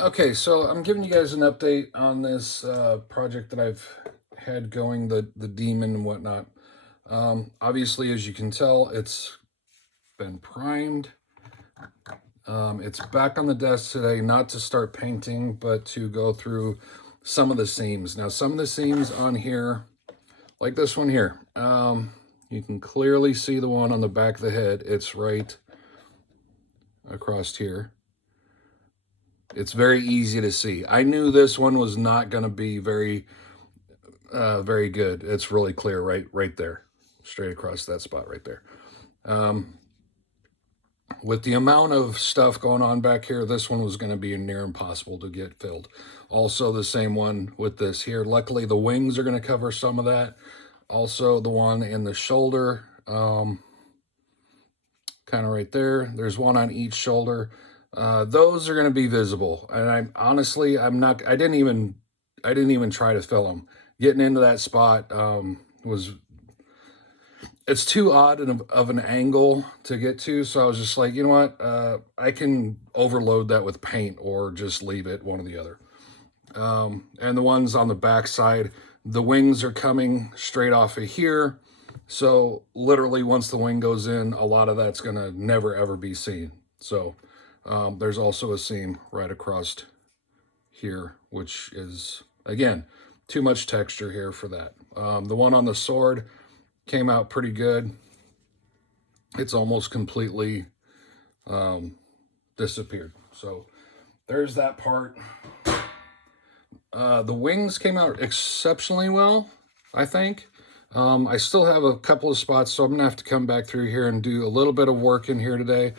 Okay, so I'm giving you guys an update on this project that I've had going, the demon and whatnot. Obviously, as you can tell, it's been primed. It's back on the desk today, not to start painting, but to go through some of the seams. Now, some of the seams on here, like this one here, you can clearly see the one on the back of the head. It's right across here. It's very easy to see. I knew this one was not going to be very good. It's really clear right there, straight across that spot right there. With the amount of stuff going on back here, this one was going to be near impossible to get filled. Also, the same one with this here. Luckily, the wings are going to cover some of that. Also, the one in the shoulder, kind of right there. There's one on each shoulder. Those are going to be visible, and I didn't even try to fill them. Getting into that spot it's too odd of an angle to get to, so I was just like, you know what, I can overload that with paint or just leave it, one or the other. And the ones on the back side, the wings are coming straight off of here, so literally once the wing goes in, a lot of that's going to never ever be seen. So there's also a seam right across here, which is, again, too much texture here for that. The one on the sword came out pretty good. It's almost completely disappeared. So there's that part. The wings came out exceptionally well, I think. I still have a couple of spots, so I'm gonna have to come back through here and do a little bit of work in here today.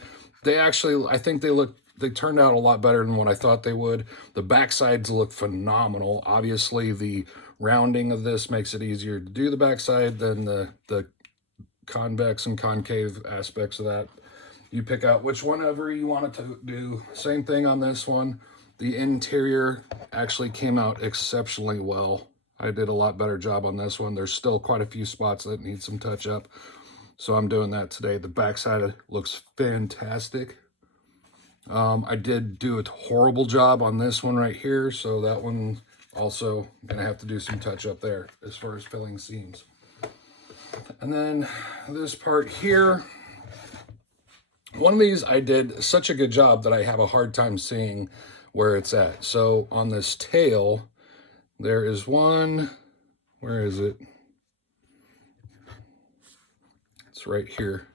I think they turned out a lot better than what I thought they would. The back sides look phenomenal. Obviously, the rounding of this makes it easier to do the backside than the convex and concave aspects of that. You pick out which one ever you want it to do. Same thing on this one. The interior actually came out exceptionally well. I did a lot better job on this one. There's still quite a few spots that need some touch up, so I'm doing that today. The backside looks fantastic. I did do a horrible job on this one right here, so that one also gonna have to do some touch up there as far as filling seams. And then this part here, one of these I did such a good job that I have a hard time seeing where it's at. So on this tail, there is one, where is it? It's right here.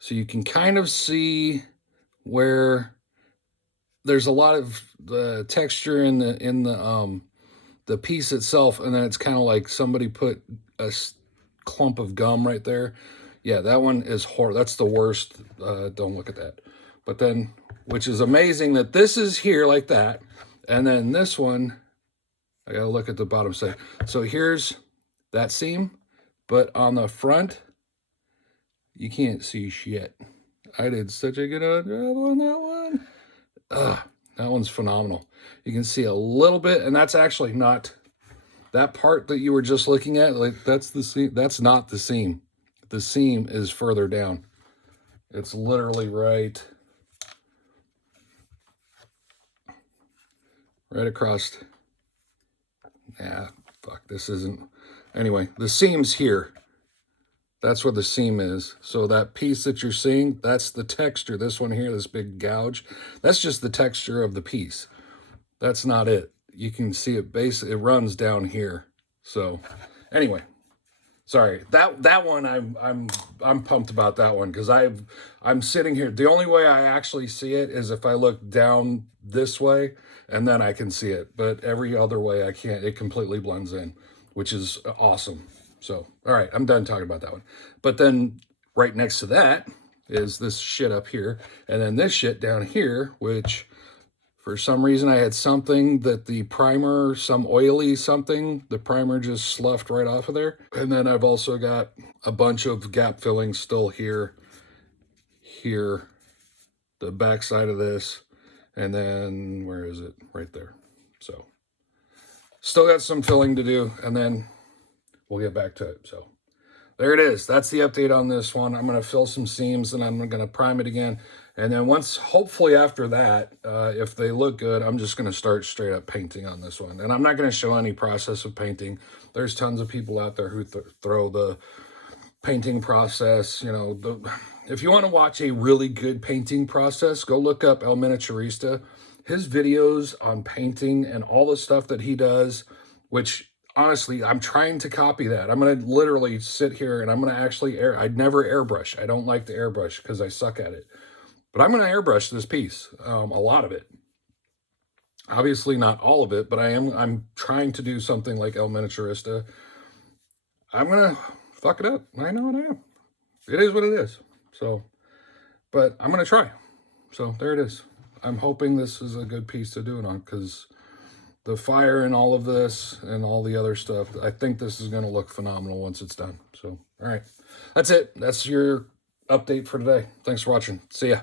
So you can kind of see where there's a lot of the texture in the piece itself, and then it's kind of like somebody put a clump of gum right there. Yeah, that one is horrible. That's the worst. Don't look at that. But then, which is amazing that this is here like that, and then this one, I gotta look at the bottom side. So here's that seam, but on the front, you can't see shit. I did such a good job on that one. That one's phenomenal. You can see a little bit, and that's actually not that part that you were just looking at. Like, that's the seam. That's not the seam. The seam is further down. It's literally right across. Yeah, fuck, this isn't. Anyway, the seam's here. That's where the seam is. So that piece that you're seeing, that's the texture. This one here, this big gouge, that's just the texture of the piece. That's not it. You can see it it runs down here. So anyway, sorry. That one I'm pumped about that one, because I'm sitting here. The only way I actually see it is if I look down this way, and then I can see it. But every other way I can't. It completely blends in, which is awesome. So, all right, I'm done talking about that one. But then right next to that is this shit up here, and then this shit down here, which for some reason I had something that the primer, some oily something, the primer just sloughed right off of there. And then I've also got a bunch of gap fillings still here, the back side of this, and then where is it? Right there. So still got some filling to do, and then we'll get back to it. So there it is. That's the update on this one. I'm going to fill some seams, and I'm going to prime it again. And then once, hopefully after that, if they look good, I'm just going to start straight up painting on this one. And I'm not going to show any process of painting. There's tons of people out there who throw the painting process. You know, if you want to watch a really good painting process, go look up El Miniaturista. His videos on painting and all the stuff that he does, which honestly, I'm trying to copy that. I'm going to literally sit here and I'm going to actually I'd never airbrush. I don't like to airbrush because I suck at it. But I'm going to airbrush this piece, a lot of it. Obviously not all of it, but I'm trying to do something like El Miniaturista. I'm going to fuck it up. I know I am. It is what it is. So, but I'm going to try. So there it is. I'm hoping this is a good piece to do it on, because the fire and all of this and all the other stuff, I think this is going to look phenomenal once it's done. So, all right. That's it. That's your update for today. Thanks for watching. See ya.